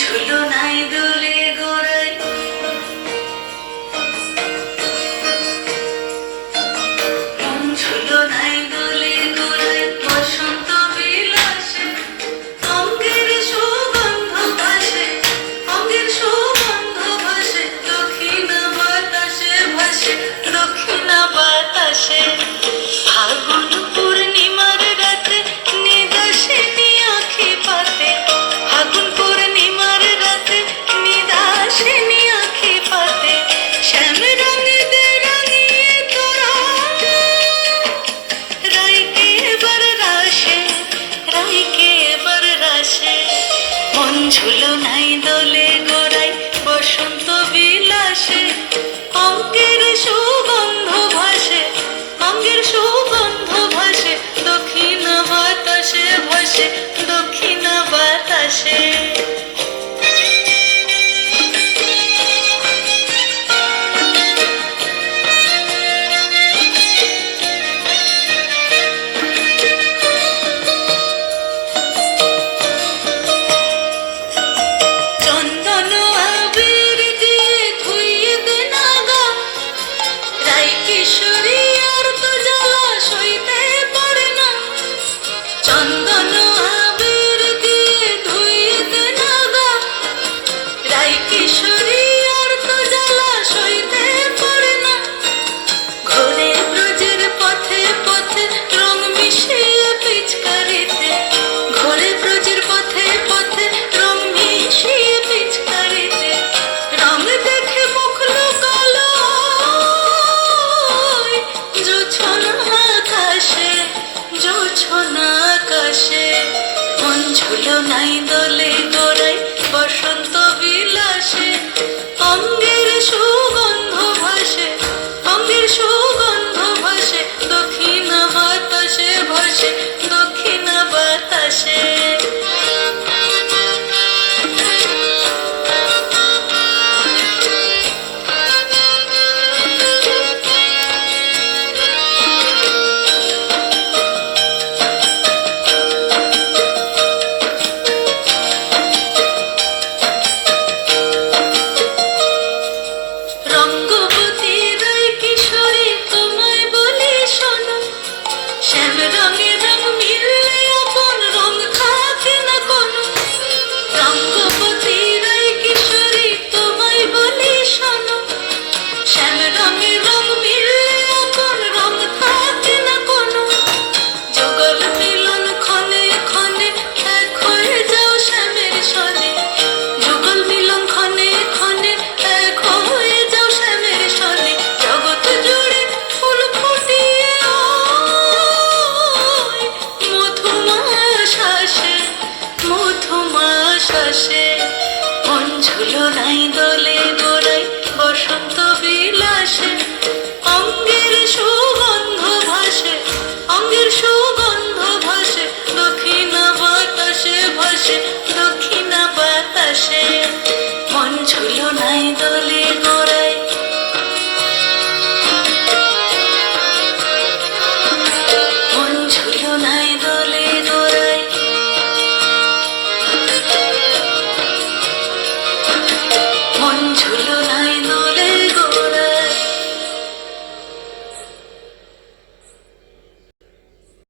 ঝুলো নাই দোলে গোড়ায়, মন ঝুলো নাই দোলে গোড়ায়, বসন্ত বিলাসে অঙ্গের সুগন্ধ ভাসে, অঙ্গের সুগন্ধ ভাসে, দক্ষিণ বাতাসে ভাসে, দক্ষিণ বাতাসে। ফাগুন পূর্ণিমার রাতে নিদাসিনী আঁখি পাতে, ফাগুন পূর্ণিমার রাতে নিদাসিনী আঁখি পাতে, শ্যাম রঙে দে রাঙিয়ে তোরা রাইকে এবার রাশে, রাইকে এবার রাশে। মন ঝুলো নাই দোলে গোড়ায়, বসন্ত বিলাসে অঙ্গের সুগন্ধ ভাসে, অঙ্গের সুগন্ধ ভাসে, দক্ষিণ বাতাসে ভাসে, দক্ষিণ বাতাসে। চন্দন আবির দিয়ে ধুইয়ে দে না গা, রাই কিশোরী আর তো জ্বালা সইতে পারে না। চন্দন আবির দিয়ে ধুইয়ে দে না গা, রাই কিশোরী আর তো জ্বালা সইতে পারে না। ঘোরে ব্রজের পথে পথে রং মিশিয়ে পিচকারিতে, ঘোরে ব্রজের পথে পথে রং মিশিয়ে পিচকারিতে, রং দেখে মুখ লুকালো জোছনা আকাশে, জোছনা আকাশে। মন ঝুলো নাই দোলে গোড়ায়, বসন্ত বিলাসে অঙ্গের সুগন্ধ ভাসে, অঙ্গের সুগন্ধ ভাসে, দক্ষিণ বাতাসে ভাসে, দক্ষিণ বাতাসে। রঙ্গবতী রাই কিশোরী তোমায় বলি শোনো, শ্যাম রঙে রং মিললে আপন রং থাকে না কোনো। রঙ্গবতী রাই কিশোরী তোমায় বলি শোনো, শ্যাম রঙে রং মিললে আপন রং থাকে না কোনো। যুগল মিলন ক্ষণে ক্ষণে এক হয়ে যাও শ্যামের সনে, যুগল মিলন ক্ষণে ক্ষণে এক হয়ে যাও শ্যামের সনে। জগৎ জুড়ে ফুল ফুটিয়ে মধুমাস আসে, মধুমাস আসে। মন ঝুলো নাই